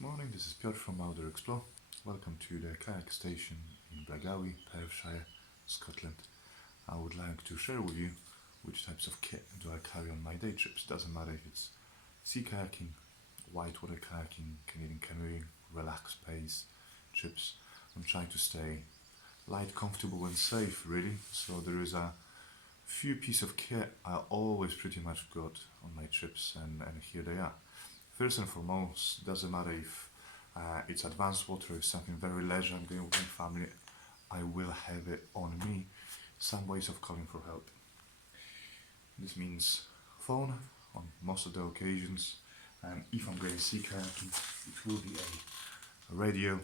Good morning, this is Piotr from oexplore. Welcome to the Kayak Station in Blairgowrie, Perthshire, Scotland. I would like to share with you which types of kit do I carry on my day trips. Doesn't matter if it's sea kayaking, whitewater kayaking, Canadian canoeing, relaxed pace trips. I'm trying to stay light, comfortable and safe really. So there is a few pieces of kit I always pretty much got on my trips and here they are. First and foremost, doesn't matter if it's advanced water, if something very leisure, I'm going with my family, I will have it on me. Some ways of calling for help. This means phone on most of the occasions. If I'm going sea kayaking, it will be a radio.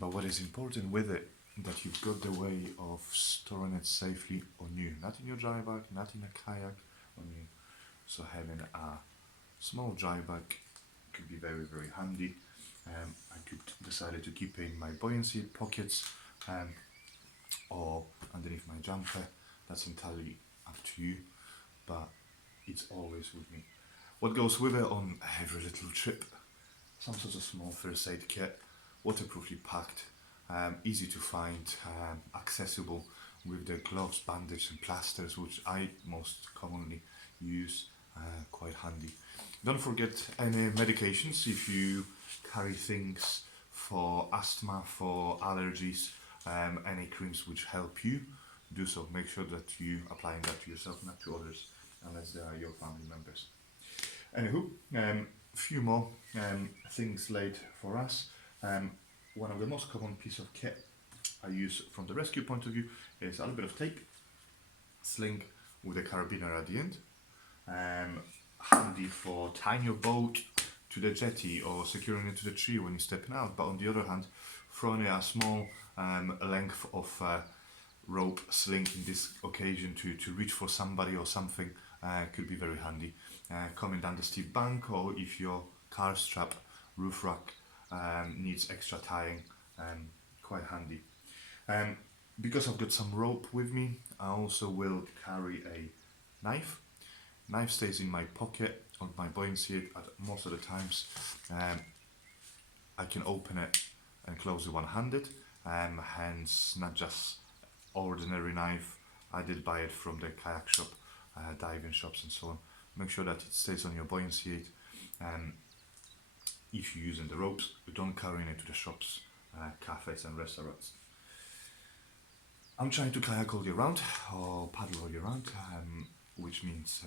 But what is important with it, that you've got the way of storing it safely on you. Not in your dry bag, not in a kayak, on you. So having a small dry bag could be very, very handy. I could decided to keep in my buoyancy pockets or underneath my jumper. That's entirely up to you, but it's always with me. What goes with it on every little trip? Some sort of small first aid kit, waterproofly packed, easy to find, accessible with the gloves, bandage and plasters, which I most commonly use, quite handy. Don't forget any medications if you carry things for asthma, for allergies, any creams which help you, do so. Make sure that you applying that to yourself, not to others, unless they are your family members. Anywho, a few more things laid for us. One of the most common piece of kit I use from the rescue point of view is a little bit of tape, sling with a carabiner at the end, handy for tying your boat to the jetty or securing it to the tree when you're stepping out. But on the other hand, throwing a small length of rope sling in this occasion to reach for somebody or something could be very handy. Coming down the steep bank, or if your car strap, roof rack needs extra tying, quite handy. Because I've got some rope with me, I also will carry a knife. Knife stays in my pocket on my buoyancy at most of the times. I can open it and close it one-handed, hence not just ordinary knife. I did buy it from the kayak shop, diving shops and so on. Make sure that it stays on your buoyancy aid. If you're using the ropes, don't carry it to the shops, cafes and restaurants. I'm trying to kayak all year round, or paddle all year round, which means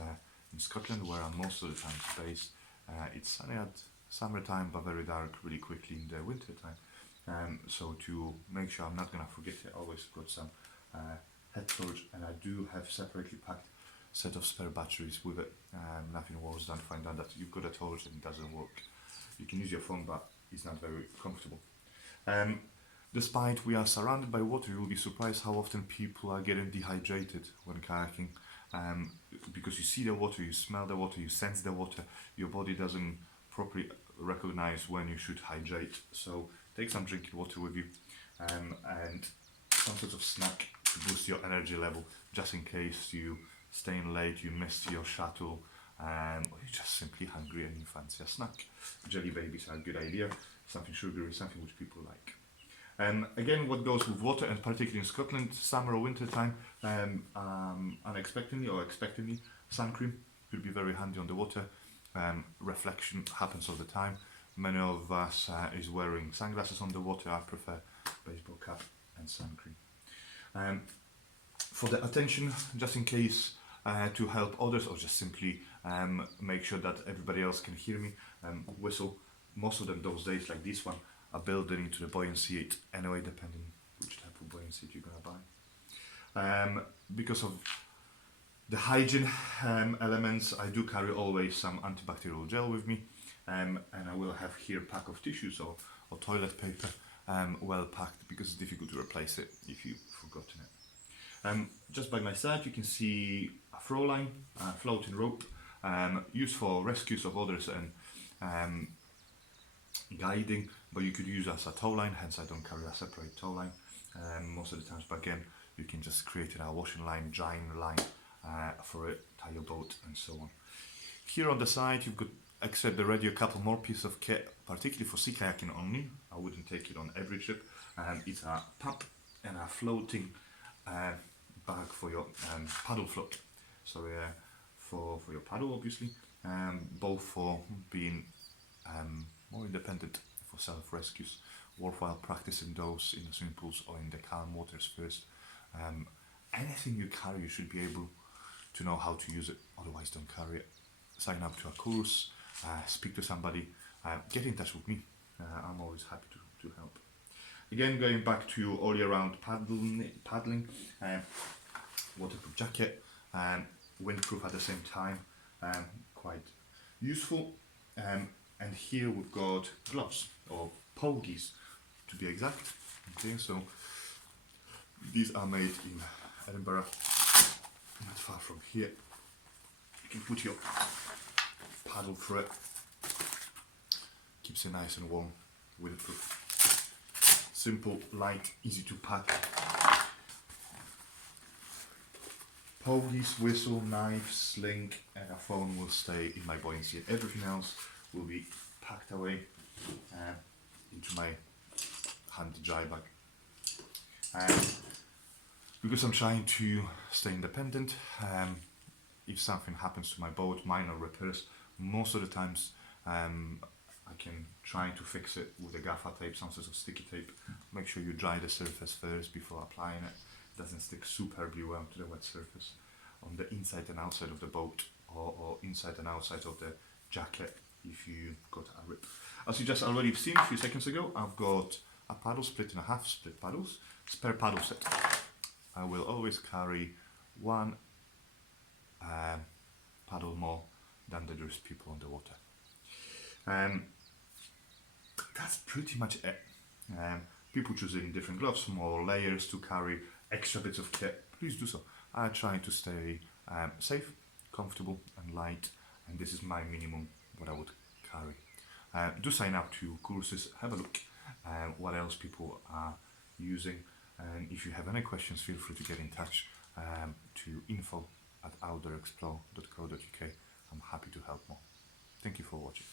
in Scotland, where I'm most of the time based, it's sunny at summertime but very dark really quickly in the winter time. So to make sure I'm not gonna forget it, I always got some head torch, and I do have separately packed set of spare batteries with it. Nothing worse than find out that you've got a torch and it doesn't work. You can use your phone, but it's not very comfortable. Despite we are surrounded by water, you'll be surprised how often people are getting dehydrated when kayaking. Because you see the water, you smell the water, you sense the water, your body doesn't properly recognize when you should hydrate. So take some drinking water with you, and some sort of snack to boost your energy level, just in case you staying late, you missed your shuttle, or you're just simply hungry and you fancy a snack. Jelly babies are a good idea, something sugary, something which people like. Again, what goes with water, and particularly in Scotland, summer or winter time, unexpectedly or expectedly, sun cream could be very handy on the water. Reflection happens all the time. Many of us is wearing sunglasses on the water. I prefer baseball cap and sun cream. For the attention, just in case, to help others, or just simply make sure that everybody else can hear me, whistle. Most of them those days, like this one, are built into the buoyancy aid anyway, depending which type of buoyancy aid you're gonna buy. Because of the hygiene elements, I do carry always some antibacterial gel with me, and I will have here a pack of tissues or toilet paper, well packed, because it's difficult to replace it if you've forgotten it. Just by my side you can see a throw line, a floating rope, used for rescues of others and guiding, but you could use as a tow line, hence I don't carry a separate tow line most of the times. But again, you can just create a washing line, drying line for it, tie your boat and so on. Here on the side you've got except already a couple more pieces of kit, particularly for sea kayaking only. I wouldn't take it on every trip. It's a pump and a floating bag for your paddle float. So for your paddle, obviously, both for being more independent for self-rescues. Worthwhile practicing those in the swimming pools or in the calm waters first. Anything you carry, you should be able to know how to use it, otherwise don't carry it. Sign up to a course, speak to somebody, get in touch with me. I'm always happy to help. Again, going back to all year round paddling, waterproof jacket, windproof at the same time, quite useful. And here we've got gloves, or pogies to be exact. Okay, so these are made in Edinburgh, not far from here. You can put your paddle through it, keeps it nice and warm, windproof. Simple, light, easy to pack. Pogies, whistle, knife, sling, and a phone will stay in my buoyancy, and everything else will be packed away into my handy dry bag. Because I'm trying to stay independent, if something happens to my boat, minor repairs, most of the times I can try to fix it with a gaffer tape, some sort of sticky tape. Make sure you dry the surface first before applying it. It doesn't stick superbly well to the wet surface. On the inside and outside of the boat, or inside and outside of the jacket if you got a rip. As you just already seen a few seconds ago, I've got a paddle split in a half, split paddles, spare paddle set. I will always carry one paddle more than there's people on the water. That's pretty much it. People choosing different gloves, more layers to carry, extra bits of kit, please do so. I'm trying to stay safe, comfortable and light, and this is my minimum what I would carry. Do sign up to courses, have a look what else people are using, and if you have any questions, feel free to get in touch to info@oexplore.co.uk. I'm happy to help more. Thank you for watching.